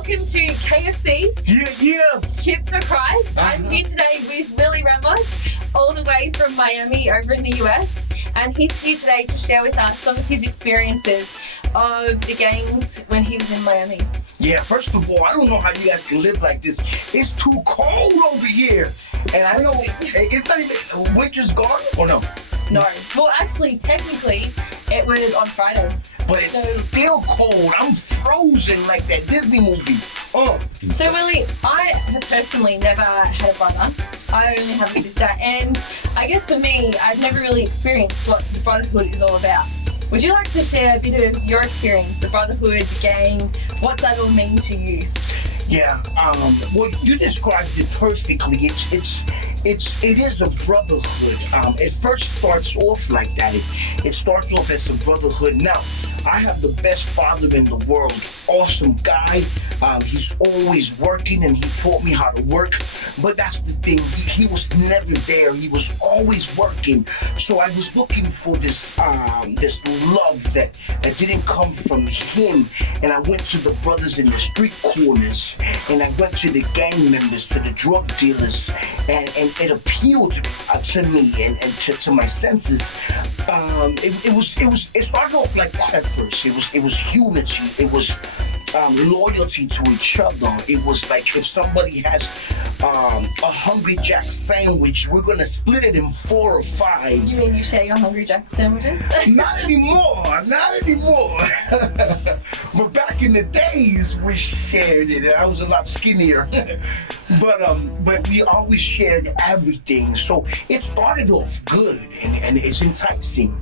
welcome to KFC, Kids for Christ. I'm here today with Willy Ramos, all the way from Miami over in the US, and he's here today to share with us some of his experiences of the gangs when he was in Miami. Yeah, first of all, I don't know how you guys can live like this. It's too cold over here. And I know it's not even, winter's gone or no? No. Well, actually, technically, it was on Friday. But it's still cold. I'm frozen like that Disney movie. So, Willy, I have personally never had a brother. I only have a sister. And I guess for me, I've never really experienced what the Brotherhood is all about. Would you like to share a bit of your experience, the Brotherhood, the gang? What's that all mean to you? Yeah, well, you described it perfectly. It is a brotherhood. It first starts off like that. It starts off as a brotherhood. Now, I have the best father in the world. Awesome guy. He's always working, and he taught me how to work. But that's the thing. He was never there. He was always working. So I was looking for this love that didn't come from him. And I went to the brothers in the street corners, and I went to the gang members, to the drug dealers, and it appealed to me and to my senses. It started off like that at first. It was unity. It was loyalty to each other. It was like if somebody has a Hungry Jack sandwich, we're gonna split it in 4 or 5. You mean you share your Hungry Jack sandwiches? Not anymore. But back in the days, we shared it. I was a lot skinnier. But we always shared everything. So it started off good, and it's enticing.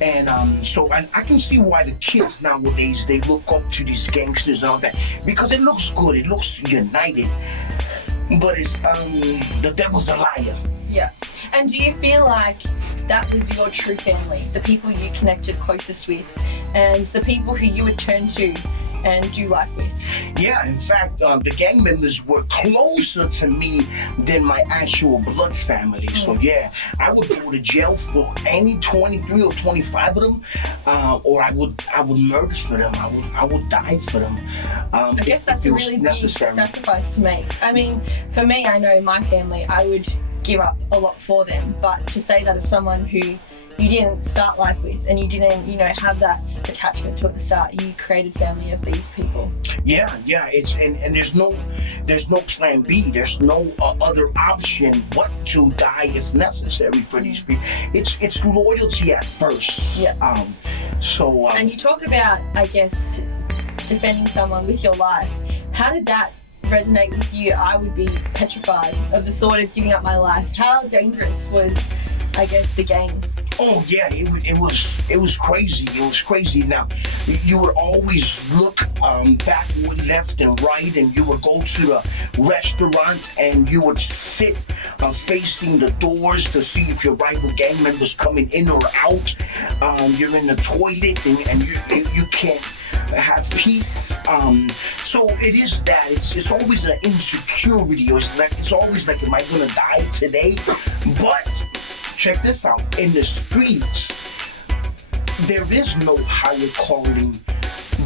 And so I can see why the kids nowadays, they look up to these gangsters and all that, because it looks good, it looks united. But it's the devil's a liar. Yeah. And do you feel like that was your true family, the people you connected closest with, and the people who you would turn to and do life with? Yeah, in fact, the gang members were closer to me than my actual blood family. So yeah, I would go to jail for any 23 or 25 of them, or I would murder for them. I would die for them. I guess that's a really big sacrifice to make. I mean, for me, I know my family, I would give up a lot for them. But to say that of someone who you didn't start life with, and you didn't, have that attachment to at the start. You created family of these people. Yeah. It's and there's no plan B. There's no other option but to die if necessary for these people. It's loyalty at first. Yeah. And you talk about, I guess, defending someone with your life. How did that resonate with you? I would be petrified of the thought of giving up my life. How dangerous was, I guess, the gang? Oh yeah, it was crazy. It was crazy. Now, you would always look backward, left and right, and you would go to the restaurant and you would sit facing the doors to see if your rival gang members coming in or out. You're in the toilet and you can't have peace. So it is that. It's always an insecurity, or it's always like, am I gonna die today? But check this out. In the streets, there is no higher calling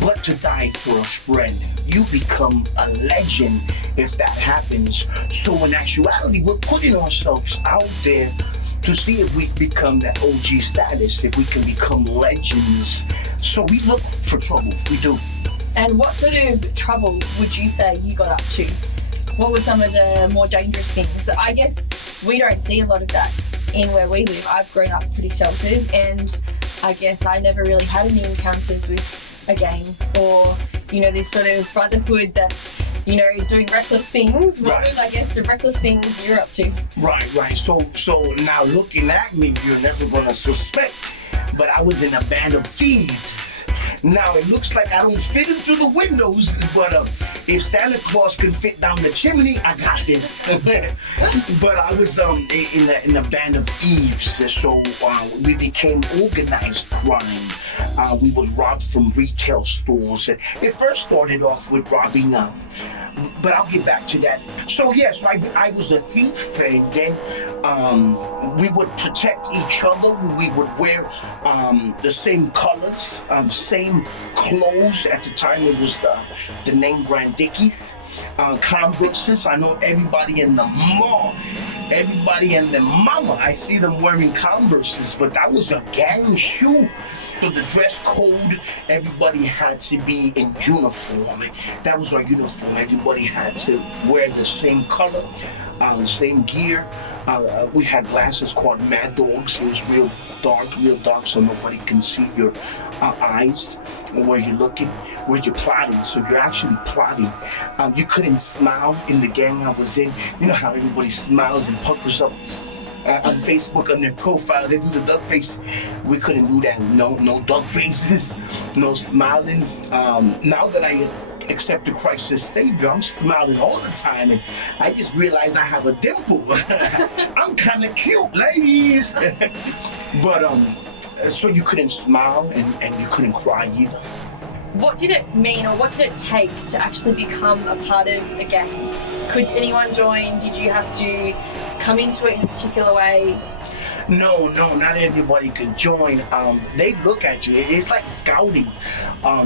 but to die for a friend. You become a legend if that happens. So in actuality, we're putting ourselves out there to see if we become that OG status, if we can become legends. So we look for trouble. We do. And what sort of trouble would you say you got up to? What were some of the more dangerous things? I guess we don't see a lot of that in where we live. I've grown up pretty sheltered, and I guess I never really had any encounters with a gang or, this sort of brotherhood that's, doing reckless things. What was, I guess, the reckless things you're up to? Right. So now looking at me, you're never gonna suspect, but I was in a band of thieves. Now, it looks like I don't fit in through the windows, but if Santa Claus can fit down the chimney, I got this. But I was in a band of thieves, so we became organized crime. We would rob from retail stores. It first started off with robbing but I'll get back to that. So yes, I was a thief, and then we would protect each other. We would wear the same colors, same clothes. At the time, it was the name brand Dickies. Converses. I know everybody in the mall, everybody and their mama, I see them wearing Converses, but that was a gang shoe. So the dress code, everybody had to be in uniform. That was our uniform. Everybody had to wear the same color, same gear. We had glasses called Mad Dogs. It was real dark, so nobody can see your eyes, where you're looking, where you're plotting. So you're actually plotting. You couldn't smile in the gang I was in. You know how everybody smiles and puckers up on Facebook on their profile. They do the duck face. We couldn't do that. No duck faces, no smiling. Now that I accepted Christ as Savior, I'm smiling all the time, and I just realized I have a dimple. I'm kind of cute, ladies. But so you couldn't smile and you couldn't cry either. What did it mean, or what did it take to actually become a part of a gang? Could anyone join? Did you have to come into it in a particular way? No, not everybody can join. They look at you. It's like scouting.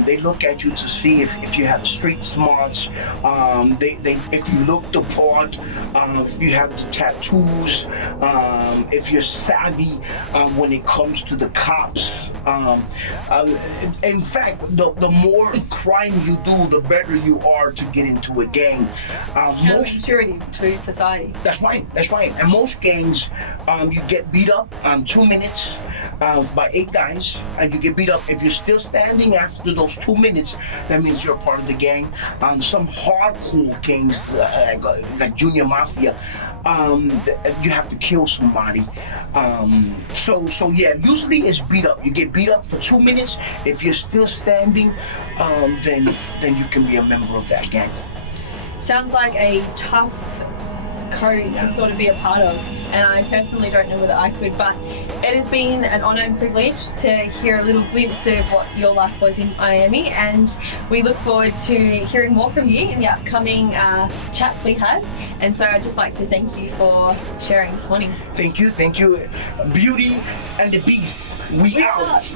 They look at you to see if you have street smarts. If you look the part, if you have the tattoos, if you're savvy when it comes to the cops. In fact, the more crime you do, the better you are to get into a gang. Most security to society. That's right. And most gangs, you get beat up 2 minutes by 8 guys, and you get beat up. If you're still standing after those 2 minutes, that means you're part of the gang. Some hardcore gangs, like Junior Mafia, you have to kill somebody. So yeah, usually it's beat up. You get beat up for 2 minutes. If you're still standing, then you can be a member of that gang. Sounds like a tough code to sort of be a part of, and I personally don't know whether I could, but it has been an honour and privilege to hear a little glimpse of what your life was in Miami, and we look forward to hearing more from you in the upcoming chats we had. And so I'd just like to thank you for sharing this morning. Thank you. Beauty and the Beast, we out.